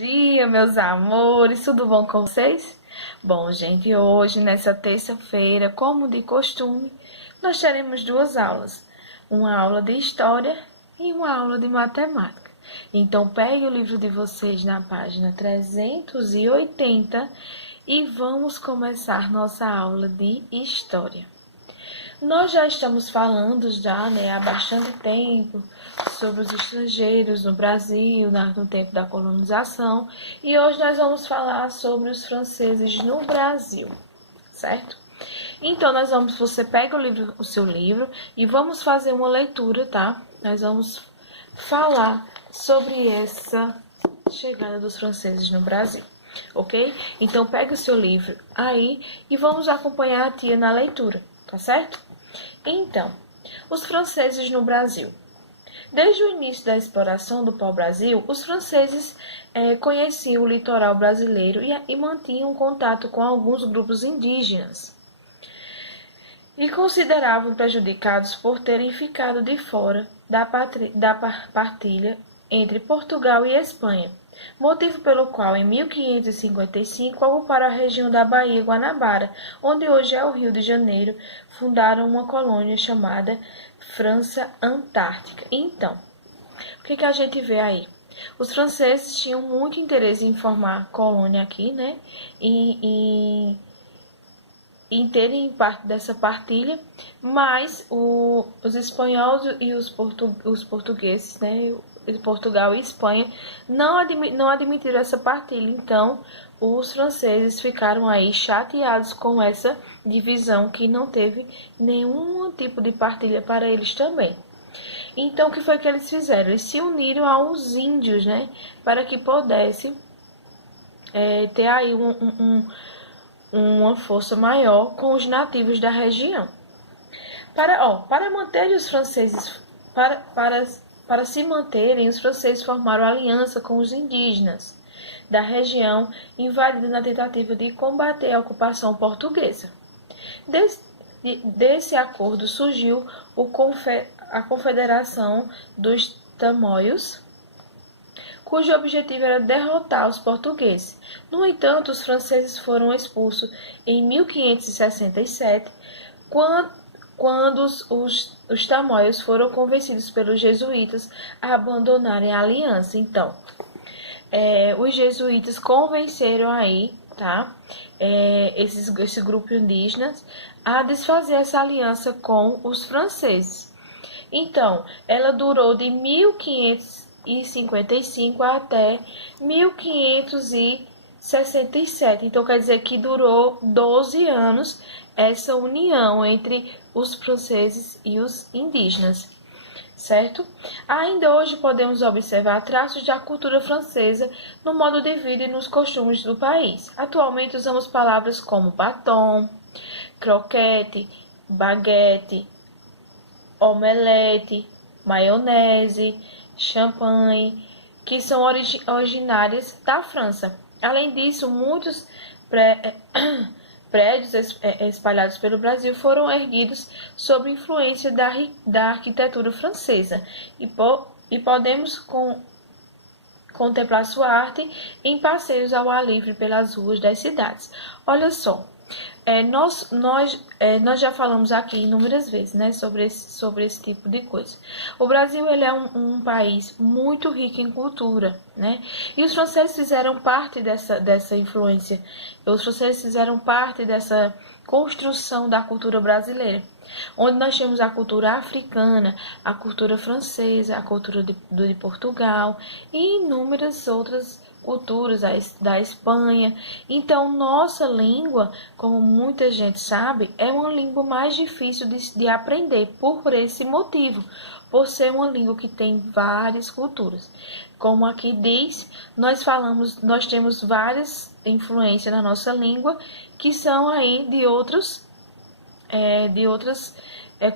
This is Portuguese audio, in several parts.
Bom dia, meus amores, tudo bom com vocês? Bom, gente, hoje, nessa terça-feira, como de costume, nós teremos duas aulas. Uma aula de História e uma aula de Matemática. Então, pegue o livro de vocês na página 380 e vamos começar nossa aula de História. Nós já estamos falando há bastante tempo sobre os estrangeiros no Brasil, no tempo da colonização, e hoje nós vamos falar sobre os franceses no Brasil, certo? Então, você pega o seu livro e vamos fazer uma leitura, tá? Nós vamos falar sobre essa chegada dos franceses no Brasil, ok? Então, pega o seu livro aí e vamos acompanhar a tia na leitura, tá certo? Então, os franceses no Brasil. Desde o início da exploração do pau-brasil, os franceses conheciam o litoral brasileiro e mantinham contato com alguns grupos indígenas. E consideravam prejudicados por terem ficado de fora da partilha entre Portugal e Espanha, motivo pelo qual, em 1555, ocuparam a região da Baía Guanabara, onde hoje é o Rio de Janeiro, fundaram uma colônia chamada França Antártica. Então, o que a gente vê aí? Os franceses tinham muito interesse em formar colônia aqui, né? Em terem parte dessa partilha, mas os espanhóis e os portugueses, né? Portugal e Espanha não admitiram essa partilha, então os franceses ficaram aí chateados com essa divisão que não teve nenhum tipo de partilha para eles também. Então o que foi que eles fizeram? Eles se uniram aos índios, né, para que pudesse ter aí uma força maior com os nativos da região. Para manter os franceses para se manterem, os franceses formaram aliança com os indígenas da região invadida na tentativa de combater a ocupação portuguesa. Desse acordo surgiu a Confederação dos Tamoios, cujo objetivo era derrotar os portugueses. No entanto, os franceses foram expulsos em 1567, quando os tamoios foram convencidos pelos jesuítas a abandonarem a aliança. Então, os jesuítas convenceram aí, tá? Esse grupo indígena a desfazer essa aliança com os franceses. Então, ela durou de 1555 até 1567. Então, quer dizer que durou 12 anos essa união entre os franceses e os indígenas, certo? Ainda hoje podemos observar traços da cultura francesa no modo de vida e nos costumes do país. Atualmente usamos palavras como batom, croquete, baguete, omelete, maionese, champanhe, que são originárias da França. Além disso, muitos prédios espalhados pelo Brasil foram erguidos sob influência da arquitetura francesa e podemos contemplar sua arte em passeios ao ar livre pelas ruas das cidades. Olha só, nós já falamos aqui inúmeras vezes, né, sobre esse tipo de coisa. O Brasil ele é um país muito rico em cultura, né? E os franceses fizeram parte dessa influência. Os franceses fizeram parte dessa construção da cultura brasileira, onde nós temos a cultura africana, a cultura francesa, a cultura de Portugal e inúmeras outras culturas da Espanha. Então, nossa língua, como muita gente sabe, é uma língua mais difícil de aprender por esse motivo, por ser uma língua que tem várias culturas. Como aqui diz, nós temos várias influências na nossa língua que são aí de outras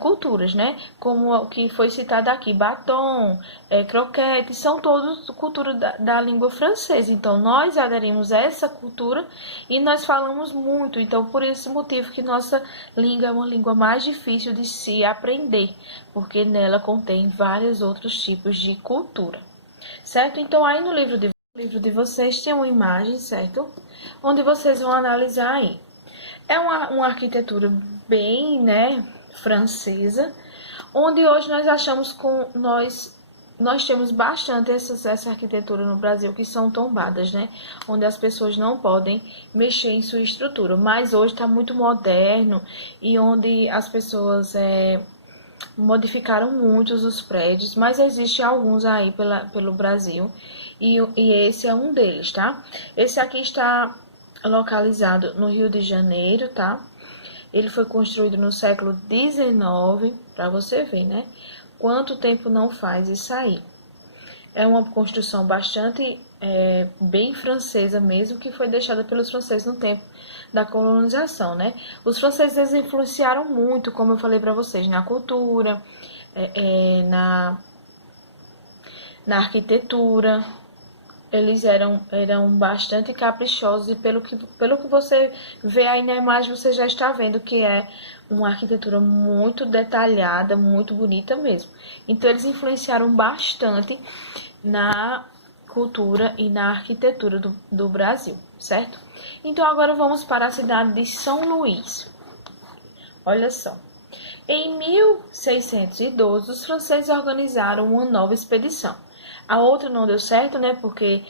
culturas, né? Como o que foi citado aqui, batom, croquete, são todos cultura da língua francesa. Então, nós aderimos a essa cultura e nós falamos muito. Então, por esse motivo que nossa língua é uma língua mais difícil de se aprender, porque nela contém vários outros tipos de cultura, certo? Então, aí no livro de No livro de vocês tem uma imagem, certo? Onde vocês vão analisar aí. É uma arquitetura bem, né, francesa, onde hoje nós achamos nós temos bastante essa arquitetura no Brasil que são tombadas, né? Onde as pessoas não podem mexer em sua estrutura. Mas hoje está muito moderno e onde as pessoas modificaram muitos os prédios, mas existem alguns aí pelo Brasil e esse é um deles, tá? Esse aqui está localizado no Rio de Janeiro, tá? Ele foi construído no século XIX, para você ver, né? Quanto tempo não faz isso aí. É uma construção bastante bem francesa mesmo, que foi deixada pelos franceses no tempo da colonização, né? Os franceses eles influenciaram muito, como eu falei para vocês, na cultura, na arquitetura. Eles eram bastante caprichosos e pelo que você vê aí na imagem, você já está vendo que é uma arquitetura muito detalhada, muito bonita mesmo. Então, eles influenciaram bastante na cultura e na arquitetura do Brasil, certo? Então, agora vamos para a cidade de São Luís. Olha só. Em 1612, os franceses organizaram uma nova expedição. A outra não deu certo, né? Porque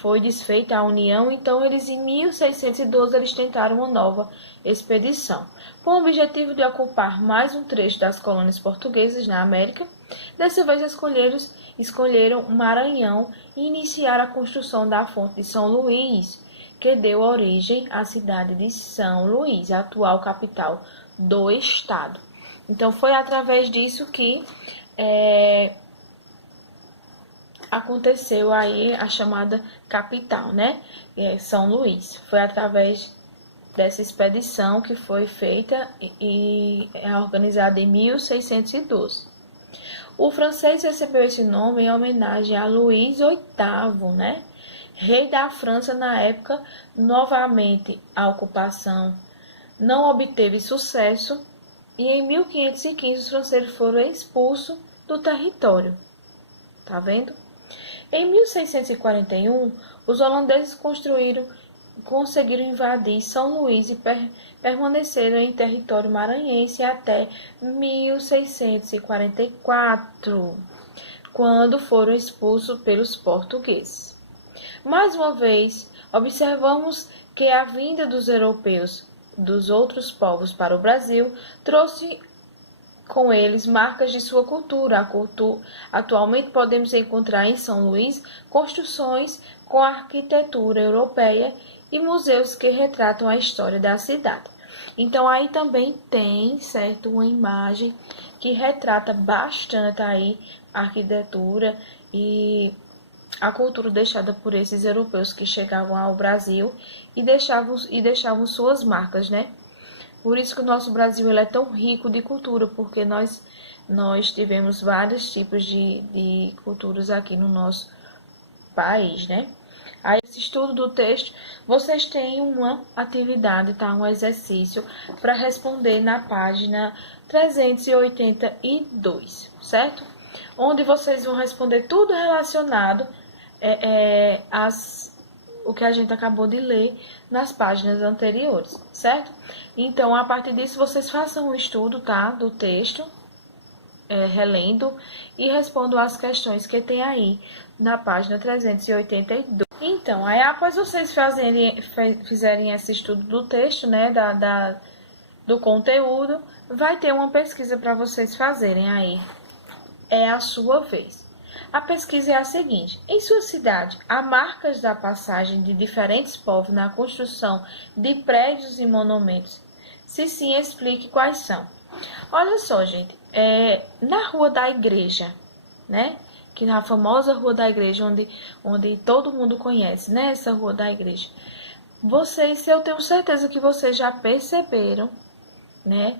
foi desfeita a união. Então, em 1612, eles tentaram uma nova expedição, com o objetivo de ocupar mais um trecho das colônias portuguesas na América. Dessa vez, escolheram Maranhão e iniciaram a construção da fonte de São Luís, que deu origem à cidade de São Luís, a atual capital do estado. Então, foi através disso que aconteceu aí a chamada capital, né? São Luís. Foi através dessa expedição que foi feita e organizada em 1612. O francês recebeu esse nome em homenagem a Luís VIII, né? Rei da França na época. Novamente, a ocupação não obteve sucesso e em 1515 os franceses foram expulsos do território. Tá vendo? Em 1641, os holandeses conseguiram invadir São Luís e permaneceram em território maranhense até 1644, quando foram expulsos pelos portugueses. Mais uma vez, observamos que a vinda dos europeus dos outros povos para o Brasil trouxe com eles marcas de sua cultura. Atualmente podemos encontrar em São Luís construções com arquitetura europeia e museus que retratam a história da cidade. Então aí também tem, certo, uma imagem que retrata bastante aí a arquitetura e a cultura deixada por esses europeus que chegavam ao Brasil e deixavam suas marcas, né? Por isso que o nosso Brasil ele é tão rico de cultura, porque nós tivemos vários tipos de culturas aqui no nosso país, né? Aí, esse estudo do texto, vocês têm uma atividade, tá? Um exercício para responder na página 382, certo? Onde vocês vão responder tudo relacionado o que a gente acabou de ler nas páginas anteriores, certo? Então, a partir disso, vocês façam o estudo, tá? Do texto, relendo, e respondam as questões que tem aí na página 382. Então, aí após vocês fizerem esse estudo do texto, né? Do conteúdo, vai ter uma pesquisa para vocês fazerem aí. É a sua vez. A pesquisa é a seguinte: em sua cidade, há marcas da passagem de diferentes povos na construção de prédios e monumentos? Se sim, explique quais são. Olha só, gente, na Rua da Igreja, né? Que na famosa Rua da Igreja, onde todo mundo conhece, né? Essa Rua da Igreja. Eu tenho certeza que vocês já perceberam, né?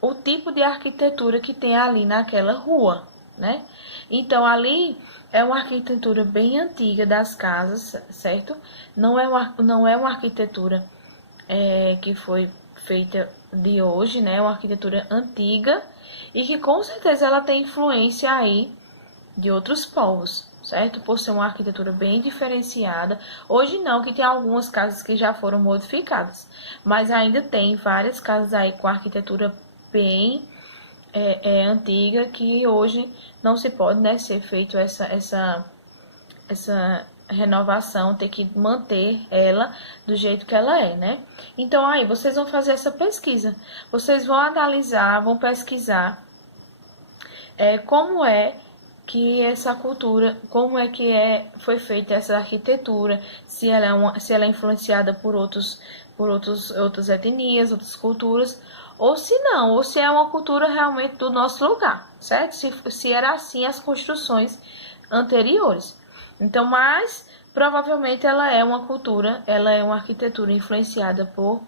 O tipo de arquitetura que tem ali naquela rua, né? Então, ali é uma arquitetura bem antiga das casas, certo? Não é uma arquitetura que foi feita de hoje, né? É uma arquitetura antiga e que com certeza ela tem influência aí de outros povos, certo? Por ser uma arquitetura bem diferenciada. Hoje não, que tem algumas casas que já foram modificadas, mas ainda tem várias casas aí com arquitetura bem antiga, que hoje não se pode, né, ser feito essa renovação, ter que manter ela do jeito que ela é, né? Então aí vocês vão fazer essa pesquisa, vocês vão analisar, vão pesquisar como é que essa cultura, como é que foi feita essa arquitetura, se ela é influenciada por outras etnias, outras culturas, ou se não, ou se é uma cultura realmente do nosso lugar, certo? Se era assim as construções anteriores. Então, mas provavelmente ela é uma arquitetura influenciada por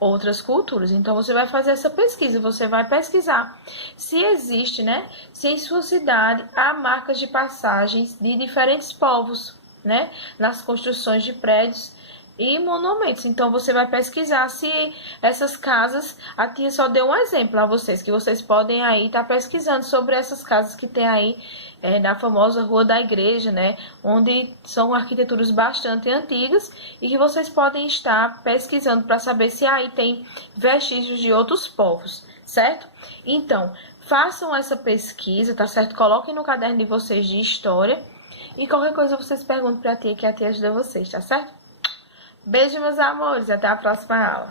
outras culturas. Então você vai fazer essa pesquisa, você vai pesquisar se existe, né, se em sua cidade há marcas de passagens de diferentes povos, né, nas construções de prédios e monumentos. Então você vai pesquisar se essas casas, a tia só deu um exemplo a vocês, que vocês podem aí estar pesquisando sobre essas casas que tem aí na famosa Rua da Igreja, né, onde são arquiteturas bastante antigas e que vocês podem estar pesquisando para saber se aí tem vestígios de outros povos, certo? Então, façam essa pesquisa, tá certo? Coloquem no caderno de vocês de história e qualquer coisa vocês perguntam para a tia, que a tia ajuda vocês, tá certo? Beijo, meus amores, até a próxima aula.